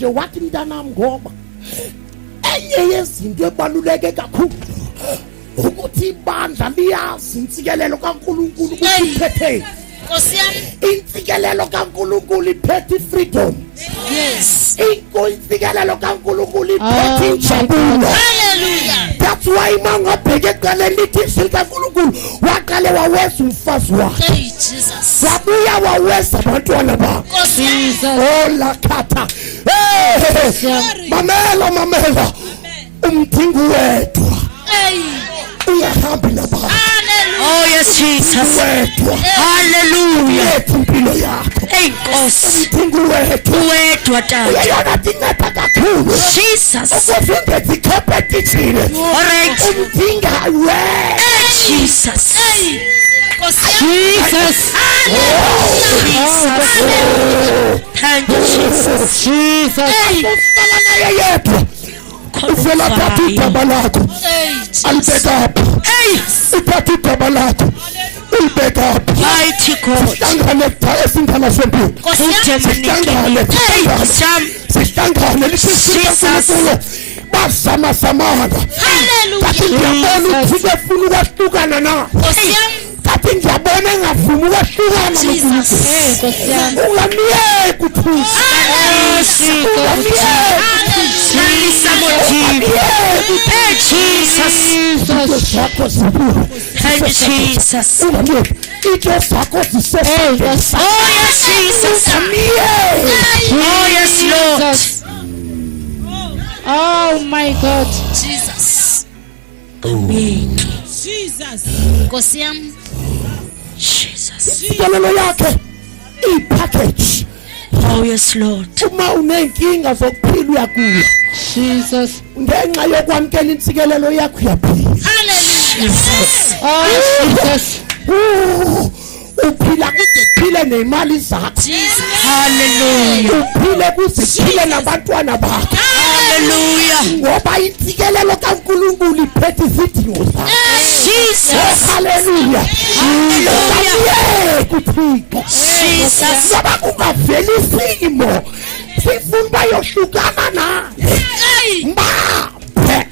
nje wathi mntanami ngoba enye yezinto ebaluleke kakhulu ukuthi ibandla liyazi insikelelo kaNkulunkulu ukuthi iphethe. Insikelelo kaNkulunkulu iphethe freedom. Yes. Insikelelo kaNkulunkulu iphethe injabulo. Hallelujah. That's why mangabheke eqaleni lithi kaNkulunkulu waqale waweza umfazi wakhe. Hey Jesus. Wabuya waweza abantwana bakhe. Jesus. Oh la khatha. Mamela. Umthingu wedwa. Hey. Uyahamba nabantu. Oh yes Jesus. Hallelujah. Impilo yakho. Hey Nkosi. Umthingu wedwa tata. Uyayona dinga kakhulu. Jesus. Ukufunda dikapetithile. Alright. Umthinga wedwa. Jesus. Hey. Jesus. Jesus. Thank you Jesus. Jesus. Hey. Ufela pati tabalako. Albegap. Hey. Ipati tabalako. Albegap. Mighty God. Sitangane S.Ntlaninge sempi. Sitangane. Sitangane. Jesus. Basama samana. Hallelujah. Ufuna ukwahluka na. Kathi ngiyabona engavumi ukwahlukana Jesus. Ungamyeki kuthisa. Jesus. Oh yes Lord. Oh my God. Jesus. Jesus. Kosiam. Jesus. Inkolelo yakhe ipackage. Oh yes Lord. Uma unenkinga zokuphila uyagula. Jesus. Ngenxa yokwamkela insikelelo yakho uyaphila. Hallelujah. Oh Jesus. Uphila kuphile nemali zakho. Jesus. Hallelujah. Uphile kuziphile nabantwana bakho. Hallelujah. Ngoba insikelelo kaNkulunkulu iphethe izidingo zakho. Jesus. Hallelujah. Jesus. Ngoba kungaveli isimo sifuna bayohlukana naye.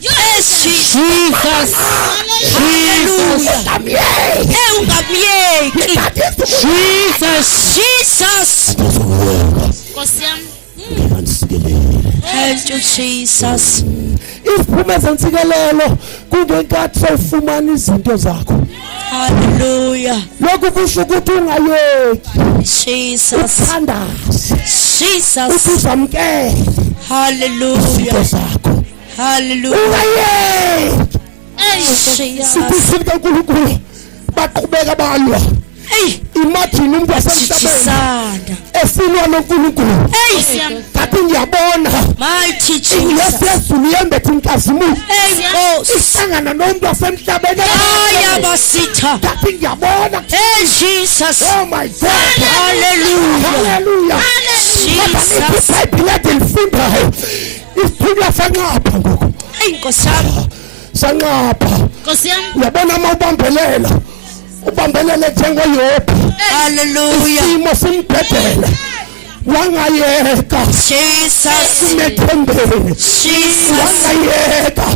Yes Jesus. Hallelujah. Ungamyeki. Jesus. Thank you Jesus. Isiphume zensikelelo kungenkathi sewufumana izinto zakho. Hallelujah. Lokhu kusho ukuthi ungayeki. Jesus. Uthandaze. Jesus. Uzamkele. Hallelujah. Zakho. Hallelujah. Ungayeki. Jesus. Sifika uNkulunkulu baqhubeka balwa. Hey, imagine umuntu wasemhlabeni esilwa noNkulunkulu. Hey, kathi ngiyabona mighty Jesus. Yesu yembethe inkazimulo. Hey, isangana nomuntu wasemhlabeni. Ayabasitha. Kathi ngiyabona. Hey Jesus. Oh my God. Hallelujah. Hallelujah. Jesus. Ifundayo. Isiphunywa sanqapha ngoku. Hey Nkosi yami. Sanqapha. Nkosi yami. Uyabona uma ubambelela. Ubambelele njengoYobu. Hallelujah. Isimo simbhedela. Wangayeka. Jesus. Umethembele. Jesus. Wangayeka.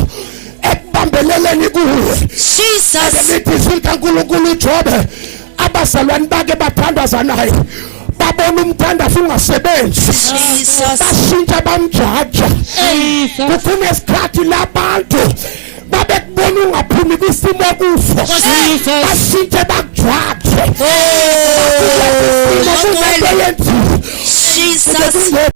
Ekubambeleleni kuwe. Jesus. Lithi sikaNkulunkulu uJobe abazalwane bakhe bathandaza naye. Babona umthandazo ungasebenzi. Jesus. Bashintsha bamjaja. Kufuna isikhathi labantu babekubona ungaphumi kwisimo kuso. Bashintshe bakujwaje. Jesus.